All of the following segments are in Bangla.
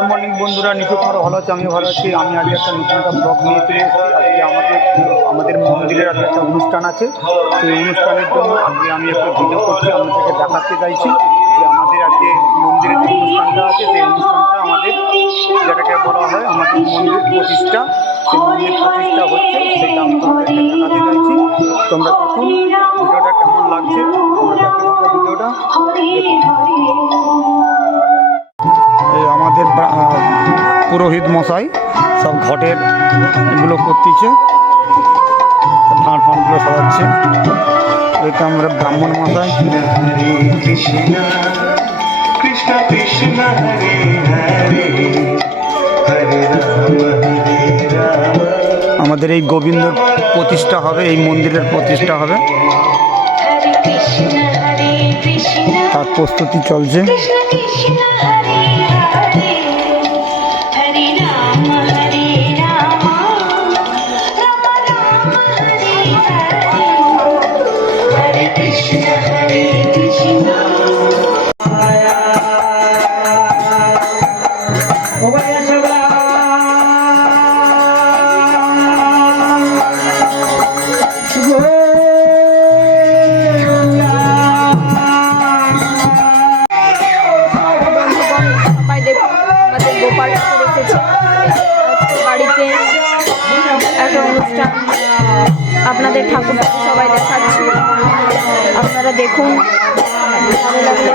গুড মর্নিং বন্ধুরা। নিচে তোমরা ভালো আছো? আমিও ভালো আছি। আমি আজকে একটা নতুন একটা ব্লগ নিয়ে চলে এসেছি। আজকে আমাদের আমাদের মন্দিরের আজকে একটা অনুষ্ঠান আছে। সেই অনুষ্ঠানের জন্য আজকে আমি একটা ভিডিও করছি। আপনাদেরকে দেখাতে চাইছি যে আমাদের আজকে মন্দিরের যে অনুষ্ঠানটা আছে, সেই অনুষ্ঠানটা আমাদের যেটাকে বলা হয় আমাদের মন্দির প্রতিষ্ঠা, সেই মন্দির প্রতিষ্ঠা হচ্ছে, সেটা আমি তোমাদেরকে দেখাতে চাইছি। তোমরা দেখুন ভিডিওটা কেমন লাগছে। তোমরা দেখতে থাকো ভিডিওটা। পুরোহিত মশাই সব ঘটের এগুলো করতেছে। ফাঁড় ফাঁড়গুলো সরাচ্ছে এটা আমরা ব্রাহ্মণ মশাই। আমাদের এই গোবিন্দর প্রতিষ্ঠা হবে, এই মন্দিরের প্রতিষ্ঠা হবে। তার প্রস্তুতি চলছে। আপনাদের ঠাকুর সবাই দেখাচ্ছি আপনারা দেখুন ভালো লাগলে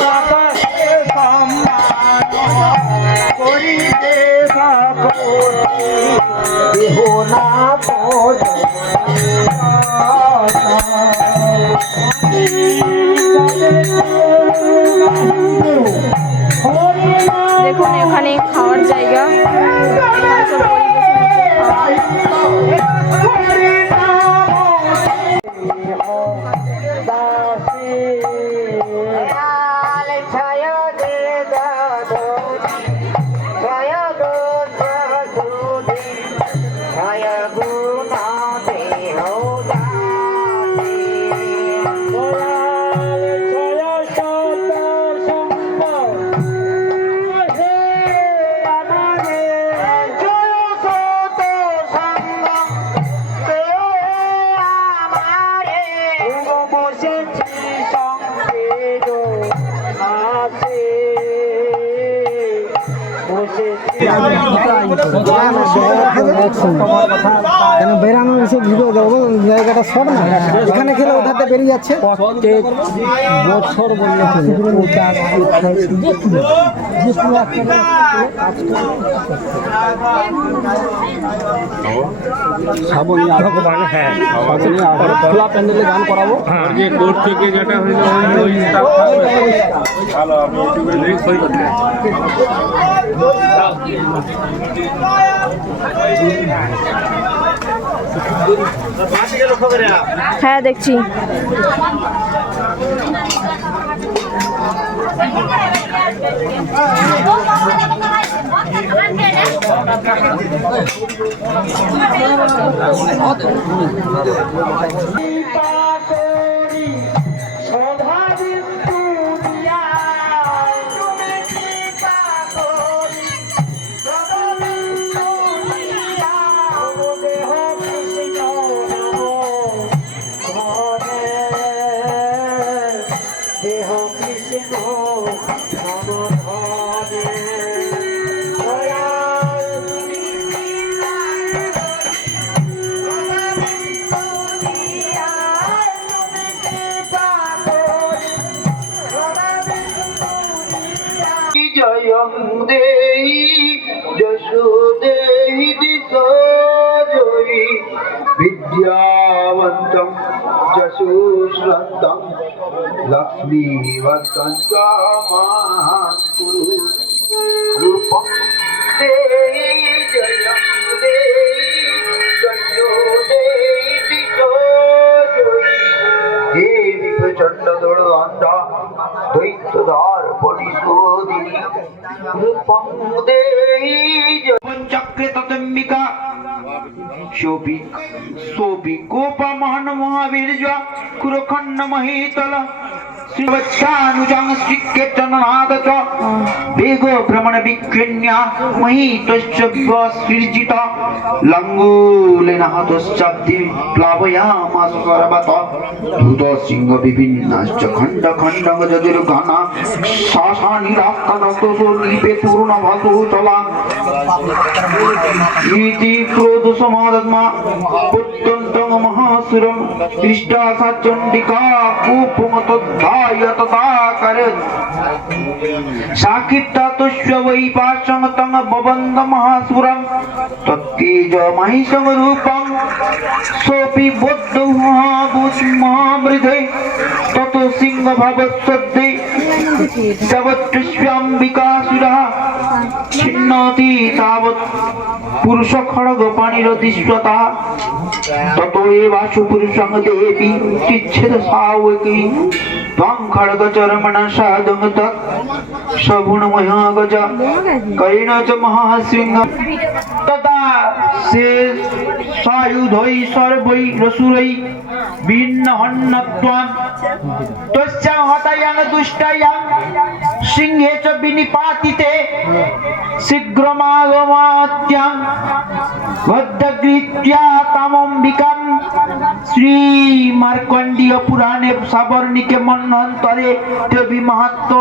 সবাই করবেন। দেখুন I see. কেন বেরানো এসে ভিডিও দেবো জায়গাটা শর্ট না? এখানে খেলে ওধারটা বেরিয়ে যাচ্ছে। প্রত্যেক বছর বললে শ্রাবণী ভগবান হ্যাঁ খোলা প্যান্ডেলে গান করাবো। যে কোর্ট থেকে যেটা হইল ওই- ওই ভালো আমি ইউটিউবে দেখি হ্যাঁ দেখছি। জয়ং দেহি যশো দেহি দিশো জয়ী বিদ্যাবন্তং যশোশ্রন্তং লক্ষ্মীবন্তং চ মান কুরু शोभिक शोभिकोपमहन महावीर ज्वा कुरखंड महीतला श्रीवत्सानुजं श्रीकेतननाद च वेगो भ्रमण विकृण्य महीतश्च विस्फीर्जित लङ्गूलेन हतश्चाब्दि प्लावयामास सर्वत धूत सिंह विभिन्नश्च खण्ड खण्ड गजदुर्घना शासानिराक्कनतो नीपे पूर्णभतो সুরং মহাসুরং পৃষ্ঠা সাচণ্ডিকা কূপমতোদ্ধায়তদাকর সাক্ষিপ্তা তুষ্য বৈ পাশং তং ববন্দ মহাসুরং তত্তেজ মহিষং सोऽपि बुद्धमहाभूतिमहामृधे ततो सिंहभवत्सद्दे जगत्कृष्याम्बिकासुरः छिन्नति तावत् पुरुषखड्गपाणिरधिष्वता ततो एवाशु पुरुषं देवी तिच्छेद सावकी त्वं खड्गचरमणसा जगतत् सगुणमया गज करेण च महासिंह तदा से सायुधै सर्वै रसुरै ভিন্ন পুরাণে সাবর্ণিকে মন্নন্তরে দেবী মাহাত্ম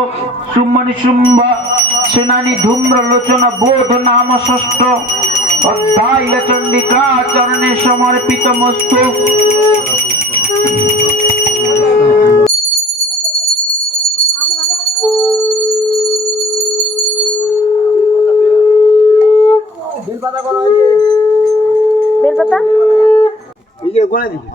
সুমনি শুম্ভ সেনানি ধূম্র লোচন বোধ নাম ষষ্ঠ। অধ্যায় চরণে সমর্পিত মস্তু कोणा दिली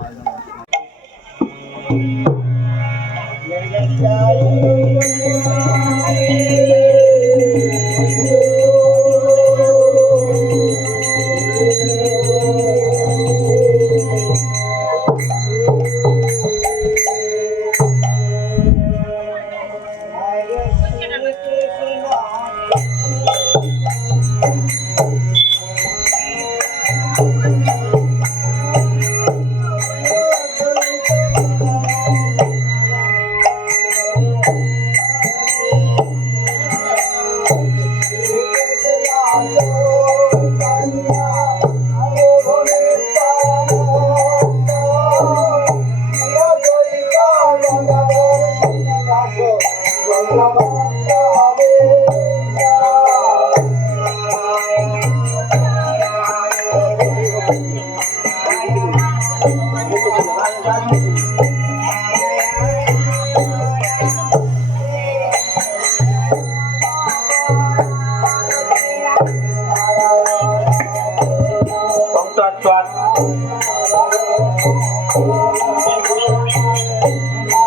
চট চট।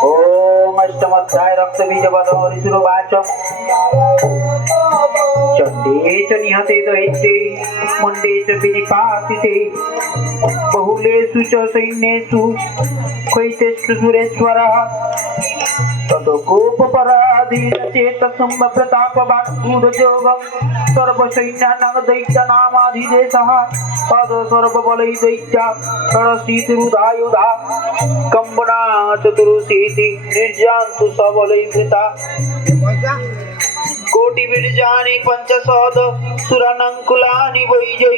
ওম অষ্টমধ্যায় রক্ত বীজ বদরি সুরবাচ চণ্ডে চ নিহতে দৈত্যে, মুণ্ডে চ বিনিপাতিতে। বহুলেষু চ সৈন্যেষু। कोपपराधीन चेतसम्ब प्रतापवाक्कूढजोगं सर्वसैन्यानां दैत्यनामाधिदेशः तद सर्वबलै दैत्या षडशीतिरुधायुधा कम्बना चतुरुशीति निर्जान्तु सबलै वैजै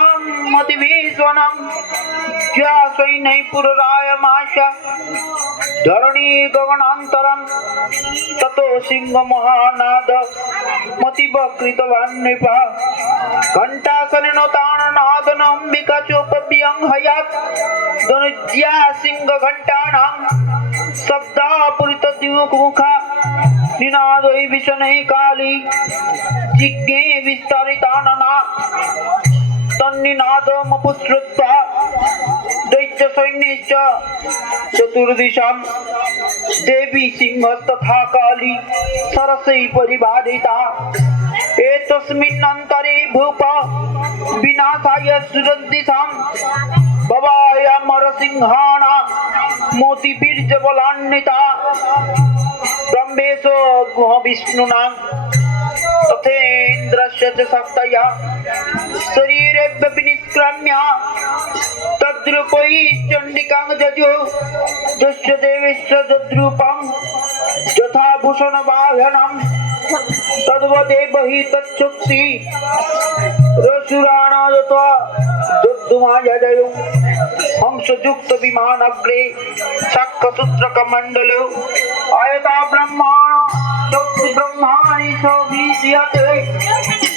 मतिभीषणं ज्या सैन्यै पुररायमाश धरणी गगनान्तरं ततो सिंहमहानाद मतिवकृतवान् नृप। घण्टासनेन ताणनादनम्बिका चोपव्यं हयात् धनुज्या सिंहघण्टानां शब्दापुरितद्युमुखा निनादै विशनै काली जिज्ञे विस्तारितानना। তন্নিনাদমপুত্রুত্বা দৈত্য সৈন্যেশ্চ চতুর্দিশাম দেবী সিংহ তথা কালী সরসৈ পরিবারিতা এতস্মিন্নন্তরে ভূপ বিনাশায় সুরন্দিশাম ভবায় মরসিংহাণা ব্রহ্মেশ গুহ বিষ্ণুনা तथेन्द्रस्य च शक्तया शरीरेभ्यपि निष्क्राम्य। तद्रूपै चण्डिकां जजो। दुश्य देवीश्च तद्रूपं यथा भूषणबाह्यणं तद्वदेव हि तच्छुक्ति। रसुराणा यथा दुद्धुमायजयो हंसयुक्त विमान अग्रे शक्कसूत्रकमण्डलो अयता ब्रह्माण ब्रह्माणि च সিয়াতে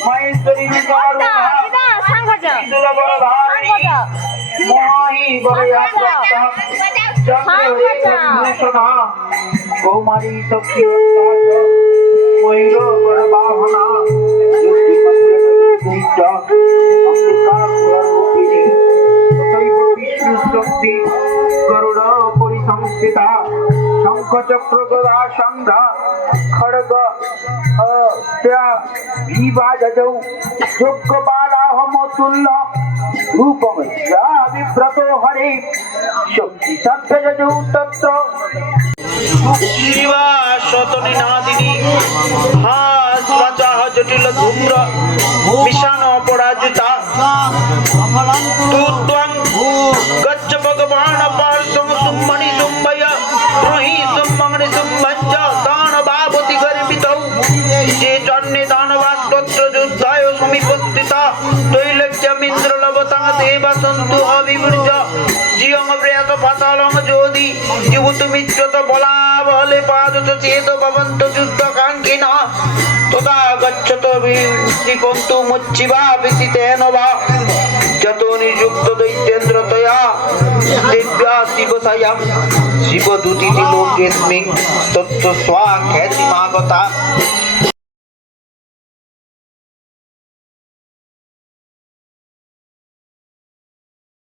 মহেশ্বরী বিকার ইন্দুর বড় ভাই মহাই বড় চন্দ্রভূষণা কৌমারী শক্তি ময়ূর শক্তি গরুড় পরিসংস্থিতা শঙ্খ চক্র গদা সন্ধ্যা খড়গ ভীবাজৌ যোগ্য বালাহমতুল্য রূপমস্যা বিব্রত হরে শক্তি সভ্যজৌ তত্র শিবা শতনিনাদিনী হাস্বাচাহ জটিল ধূম্র মিশান অপরাজিতা পাতালং যোদি জীবতুমিচ্যত বলা বলে, পাদত চেত ভবন্ত যুদ্ধ কাঙ্ক্ষিনা তথা গচ্ছত বিকন্তু মুচ্ছিবা বিসিতেন বা যত নিযুক্ত দৈত্যেন্দ্র তয়া, দিব্যা শিবসায়াম শিবদূতিটি লোকেস্মিং